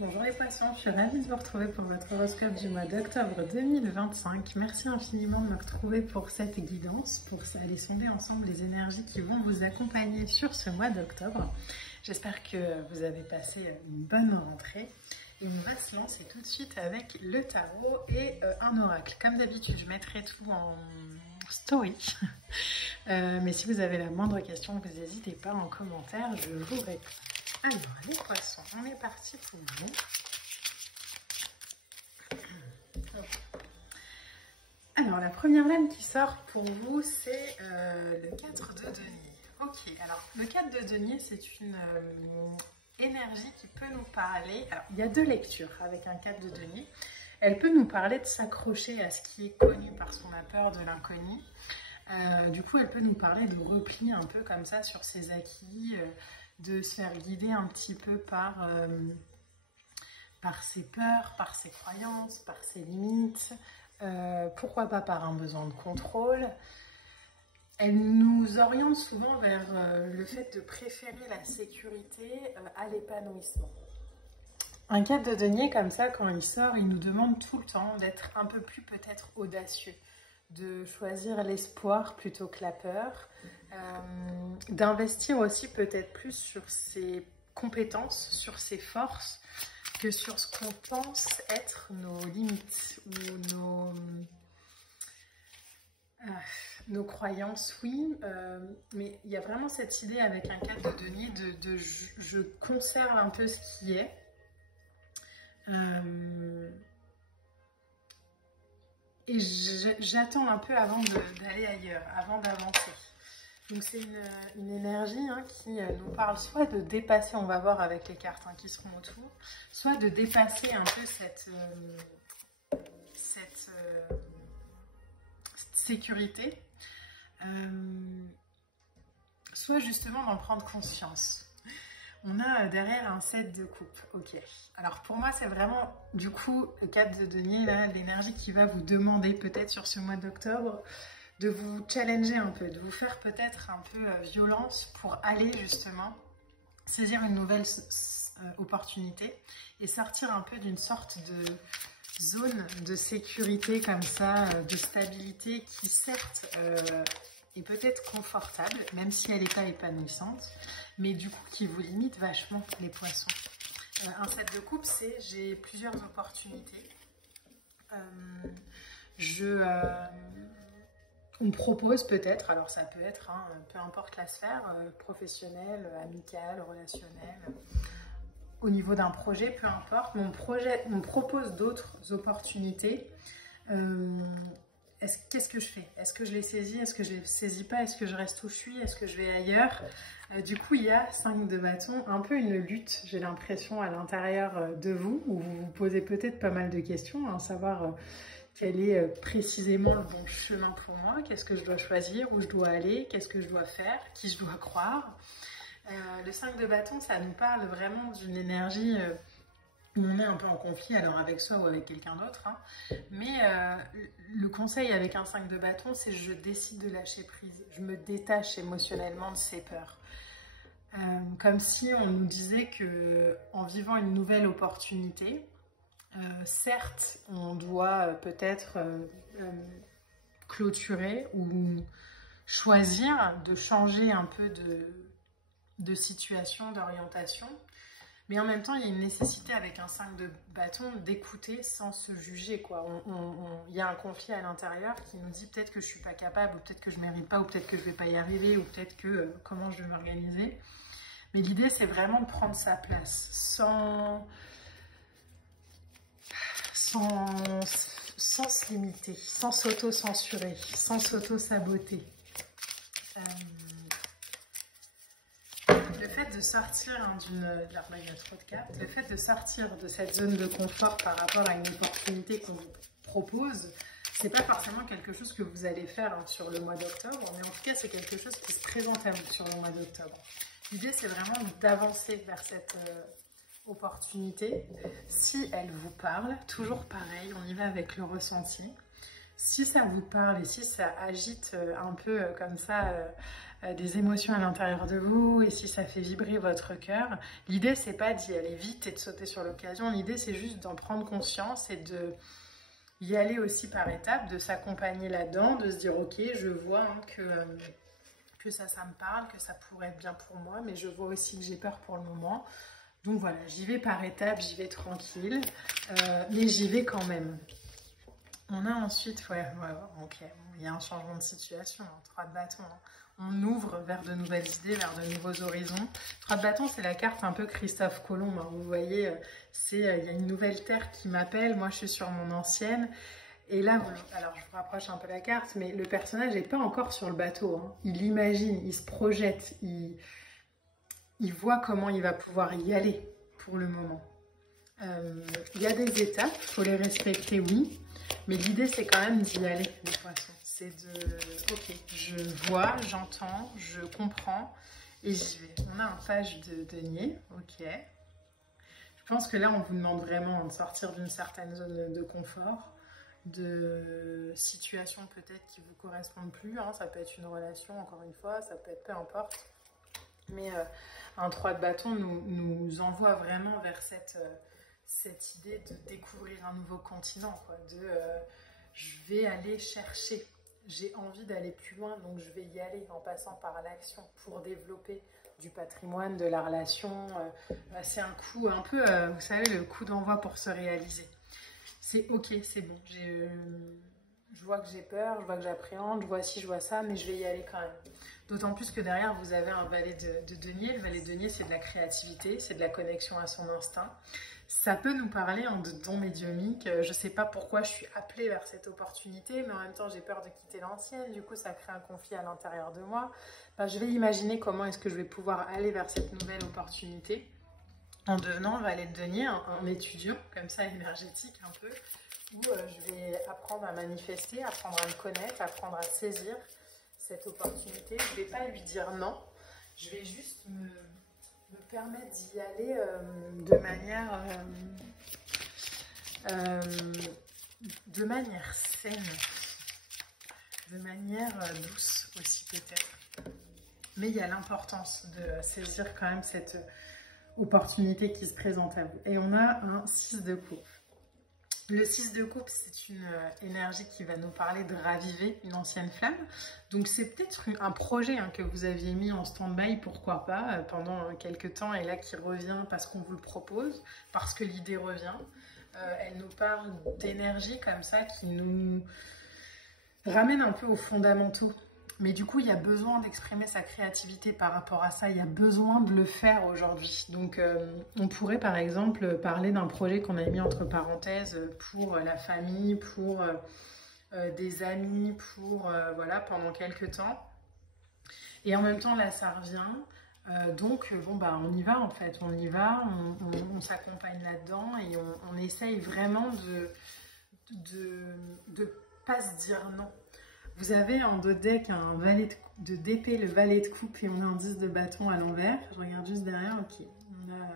Bonjour les poissons, je suis ravie de vous retrouver pour votre horoscope du mois d'octobre 2025. Merci infiniment de me retrouver pour cette guidance, pour aller sonder ensemble les énergies qui vont vous accompagner sur ce mois d'octobre. J'espère que vous avez passé une bonne rentrée. Et on va se lancer tout de suite avec le tarot et un oracle. Comme d'habitude, je mettrai tout en story. Mais si vous avez la moindre question, vous n'hésitez pas en commentaire, je vous réponds. Alors, les poissons, on est parti pour vous. Alors, la première lame qui sort pour vous, c'est le 4 de denier. Ok, alors, le 4 de denier, c'est une énergie qui peut nous parler. Alors, il y a deux lectures avec un 4 de denier. Elle peut nous parler de s'accrocher à ce qui est connu parce qu'on a peur de l'inconnu. Du coup, elle peut nous parler de repli un peu comme ça sur ses acquis, de se faire guider un petit peu par ses peurs, par ses croyances, par ses limites, pourquoi pas par un besoin de contrôle. Elle nous oriente souvent vers le fait de préférer la sécurité à l'épanouissement. Un 4 de denier comme ça, quand il sort, il nous demande tout le temps d'être un peu plus peut-être audacieux, de choisir l'espoir plutôt que la peur, d'investir aussi peut-être plus sur ses compétences, sur ses forces, que sur ce qu'on pense être nos limites ou nos croyances, oui, mais il y a vraiment cette idée avec un 4 de denier de je conserve un peu ce qui est. Et j'attends un peu avant d'aller ailleurs, avant d'avancer. Donc c'est une énergie qui nous parle soit de dépasser, on va voir avec les cartes qui seront autour, soit de dépasser un peu cette sécurité, soit justement d'en prendre conscience. On a derrière un 7 de coupe. Ok. Alors pour moi, c'est vraiment, du coup, le 4 de denier, là, l'énergie qui va vous demander peut-être sur ce mois d'octobre de vous challenger un peu, de vous faire peut-être un peu violence pour aller justement saisir une nouvelle opportunité et sortir un peu d'une sorte de zone de sécurité comme ça, de stabilité qui certes est peut-être confortable, même si elle n'est pas épanouissante, mais du coup qui vous limite vachement les poissons. Un 7 de coupe, c'est j'ai plusieurs opportunités. On me propose peut-être, alors ça peut être, peu importe la sphère, professionnelle, amicale, relationnelle, au niveau d'un projet, peu importe, on me propose d'autres opportunités. Qu'est-ce que je fais? Est-ce que je les saisis? Est-ce que je les saisis pas? Est-ce que je reste où je suis? Est-ce que je vais ailleurs? Du coup, il y a 5 de bâton, un peu une lutte, j'ai l'impression, à l'intérieur de vous, où vous vous posez peut-être pas mal de questions, savoir quel est précisément le bon chemin pour moi, qu'est-ce que je dois choisir, où je dois aller, qu'est-ce que je dois faire, qui je dois croire. Le 5 de bâton, ça nous parle vraiment d'une énergie où on est un peu en conflit, alors avec soi ou avec quelqu'un d'autre. Mais le conseil avec un 5 de bâton, c'est je décide de lâcher prise. Je me détache émotionnellement de ces peurs. Comme si on nous disait qu'en vivant une nouvelle opportunité, certes, on doit peut-être clôturer ou choisir de changer un peu de situation, d'orientation. Mais en même temps, il y a une nécessité avec un 5 de bâton d'écouter sans se juger, quoi. Il y a un conflit à l'intérieur qui nous dit peut-être que je ne suis pas capable, ou peut-être que je ne mérite pas, ou peut-être que je ne vais pas y arriver, ou peut-être que comment je vais m'organiser. Mais l'idée, c'est vraiment de prendre sa place sans se limiter, sans s'auto-censurer, sans s'auto-saboter. Le fait de sortir il y a trop de cartes, le fait de sortir de cette zone de confort par rapport à une opportunité qu'on vous propose, c'est pas forcément quelque chose que vous allez faire sur le mois d'octobre, mais en tout cas c'est quelque chose qui se présente à vous sur le mois d'octobre. L'idée c'est vraiment d'avancer vers cette opportunité, si elle vous parle, toujours pareil, on y va avec le ressenti. Si ça vous parle et si ça agite un peu comme ça des émotions à l'intérieur de vous et si ça fait vibrer votre cœur, l'idée c'est pas d'y aller vite et de sauter sur l'occasion, l'idée c'est juste d'en prendre conscience et de y aller aussi par étapes, de s'accompagner là-dedans, de se dire ok, je vois hein, que ça me parle, que ça pourrait être bien pour moi, mais je vois aussi que j'ai peur pour le moment. Donc voilà, j'y vais par étapes, j'y vais tranquille, mais j'y vais quand même. On a ensuite, ok, il y a un changement de situation, hein, 3 de bâton. Hein. On ouvre vers de nouvelles idées, vers de nouveaux horizons. 3 de bâton, c'est la carte un peu Christophe Colomb. Hein. Vous voyez, il y a une nouvelle terre qui m'appelle. Moi, je suis sur mon ancienne. Et là, alors je vous rapproche un peu la carte, mais le personnage n'est pas encore sur le bateau. Hein. Il imagine, il se projette, il voit comment il va pouvoir y aller pour le moment. Il y a des étapes, il faut les respecter, oui. Mais l'idée, c'est quand même d'y aller, les poissons. C'est de... Ok, je vois, j'entends, je comprends et j'y vais. On a un page de denier, ok. Je pense que là, on vous demande vraiment de sortir d'une certaine zone de confort, de situations peut-être qui ne vous correspondent plus. Hein. Ça peut être une relation, encore une fois, ça peut être peu importe. Mais un 3 de bâton nous envoie vraiment vers cette idée de découvrir un nouveau continent, quoi, je vais aller chercher, j'ai envie d'aller plus loin, donc je vais y aller en passant par l'action pour développer du patrimoine, de la relation. C'est un coup un peu, vous savez, le coup d'envoi pour se réaliser. C'est ok, c'est bon, je vois que j'ai peur, je vois que j'appréhende, je vois ci, je vois ça, mais je vais y aller quand même. D'autant plus que derrière, vous avez un valet de denier. Le valet de denier, c'est de la créativité, c'est de la connexion à son instinct. Ça peut nous parler de dons médiumniques. Je ne sais pas pourquoi je suis appelée vers cette opportunité, mais en même temps, j'ai peur de quitter l'ancienne. Du coup, ça crée un conflit à l'intérieur de moi. Je vais imaginer comment est-ce que je vais pouvoir aller vers cette nouvelle opportunité en devenant valet de denier, un étudiant, comme ça, énergétique un peu, où je vais apprendre à manifester, apprendre à me connaître, apprendre à saisir cette opportunité. Je ne vais pas lui dire non, je vais juste me permettre d'y aller de manière saine, de manière douce aussi peut-être. Mais il y a l'importance de saisir quand même cette opportunité qui se présente à vous. Et on a un 6 de coupe. Le 6 de coupe, c'est une énergie qui va nous parler de raviver une ancienne flamme. Donc c'est peut-être un projet que vous aviez mis en stand-by, pourquoi pas, pendant quelques temps, et là qui revient parce qu'on vous le propose, parce que l'idée revient. Elle nous parle d'énergie comme ça qui nous ramène un peu aux fondamentaux. Mais du coup, il y a besoin d'exprimer sa créativité par rapport à ça. Il y a besoin de le faire aujourd'hui. Donc, on pourrait par exemple parler d'un projet qu'on a mis entre parenthèses pour la famille, pour des amis, pour voilà, pendant quelques temps. Et en même temps, là, ça revient. Donc, bon, bah, on y va en fait. On y va, on s'accompagne là-dedans et on essaye vraiment de pas se dire non. Vous avez en dos de deck un valet d'épée, le valet de coupe, et on a un 10 de bâton à l'envers. Je regarde juste derrière, ok. On a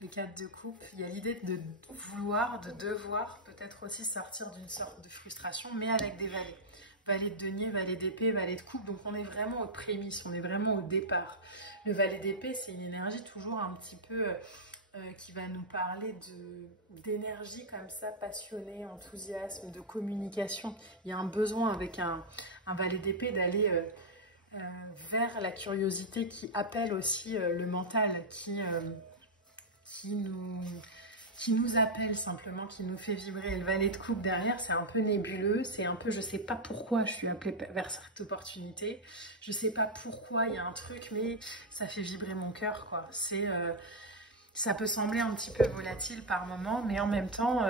le 4 de coupe. Il y a l'idée de vouloir, de devoir, peut-être aussi sortir d'une sorte de frustration, mais avec des valets. Valet de denier, valet d'épée, valet de coupe. Donc on est vraiment aux prémices, on est vraiment au départ. Le valet d'épée, c'est une énergie toujours un petit peu... qui va nous parler d'énergie comme ça, passionnée, enthousiasme, de communication. Il y a un besoin avec un valet d'épée d'aller vers la curiosité qui appelle aussi le mental, qui nous appelle simplement, qui nous fait vibrer. Et le valet de coupe derrière, c'est un peu nébuleux, c'est un peu, je sais pas pourquoi je suis appelée vers cette opportunité, je sais pas pourquoi il y a un truc, mais ça fait vibrer mon cœur, quoi. Ça peut sembler un petit peu volatile par moment, mais en même temps,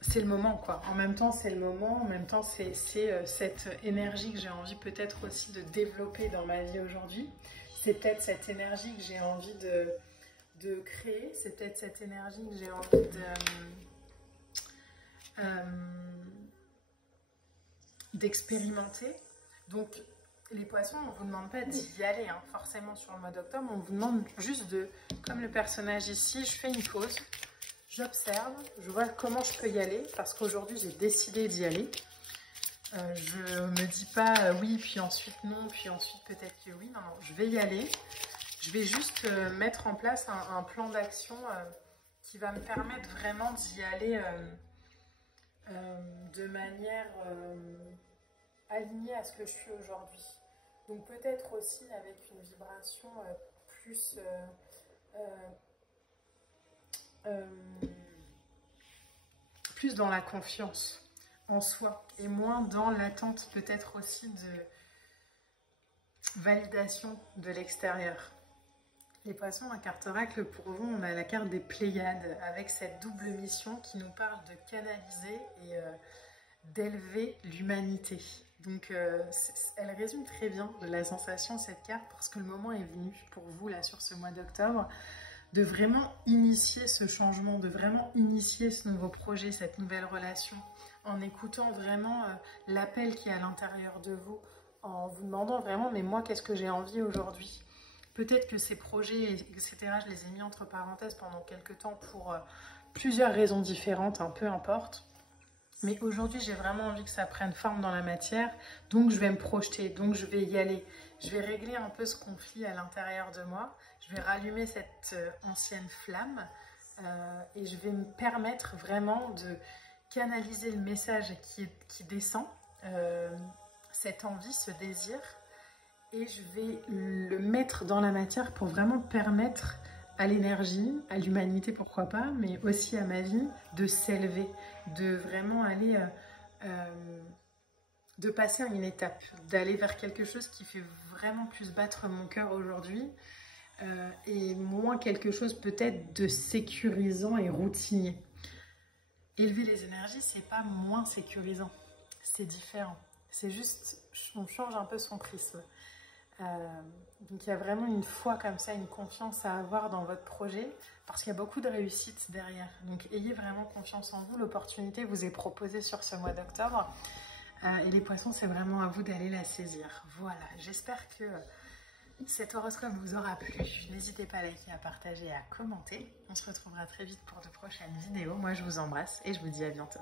c'est le moment, quoi. En même temps, c'est le moment. En même temps, c'est cette énergie que j'ai envie peut-être aussi de développer dans ma vie aujourd'hui. C'est peut-être cette énergie que j'ai envie de créer. C'est peut-être cette énergie que j'ai envie d'expérimenter. Donc, les poissons, on ne vous demande pas d'y aller, forcément sur le mois d'octobre. On vous demande juste comme le personnage ici, je fais une pause, j'observe, je vois comment je peux y aller, parce qu'aujourd'hui, j'ai décidé d'y aller. Je me dis pas oui, puis ensuite non, puis ensuite peut-être que oui. Non, non, je vais y aller. Je vais juste mettre en place un plan d'action qui va me permettre vraiment d'y aller de manière alignée à ce que je suis aujourd'hui. Donc peut-être aussi avec une vibration plus plus dans la confiance en soi et moins dans l'attente peut-être aussi de validation de l'extérieur. Les poissons, un carte oracle, pour vous, on a la carte des Pléiades avec cette double mission qui nous parle de canaliser et d'élever l'humanité. Donc elle résume très bien de la sensation cette carte parce que le moment est venu pour vous là sur ce mois d'octobre de vraiment initier ce changement, de vraiment initier ce nouveau projet, cette nouvelle relation, en écoutant vraiment l'appel qui est à l'intérieur de vous, en vous demandant vraiment, mais moi, qu'est-ce que j'ai envie aujourd'hui? Peut-être que ces projets, etc., je les ai mis entre parenthèses pendant quelques temps pour plusieurs raisons différentes, peu importe. Mais aujourd'hui, j'ai vraiment envie que ça prenne forme dans la matière, donc je vais me projeter, donc je vais y aller. Je vais régler un peu ce conflit à l'intérieur de moi, je vais rallumer cette ancienne flamme et je vais me permettre vraiment de canaliser le message qui descend, cette envie, ce désir, et je vais le mettre dans la matière pour vraiment permettre à l'énergie, à l'humanité pourquoi pas, mais aussi à ma vie, de s'élever, de vraiment aller, de passer à une étape, d'aller vers quelque chose qui fait vraiment plus battre mon cœur aujourd'hui et moins quelque chose peut-être de sécurisant et routinier. Élever les énergies, c'est pas moins sécurisant, c'est différent. C'est juste, on change un peu son prisme. Donc il y a vraiment une foi comme ça, une confiance à avoir dans votre projet parce qu'il y a beaucoup de réussite derrière. Donc ayez vraiment confiance en vous, l'opportunité vous est proposée sur ce mois d'octobre et les poissons, c'est vraiment à vous d'aller la saisir. Voilà, j'espère que cet horoscope vous aura plu. N'hésitez pas à liker, à partager et à commenter. On se retrouvera très vite pour de prochaines vidéos. Moi je vous embrasse et je vous dis à bientôt.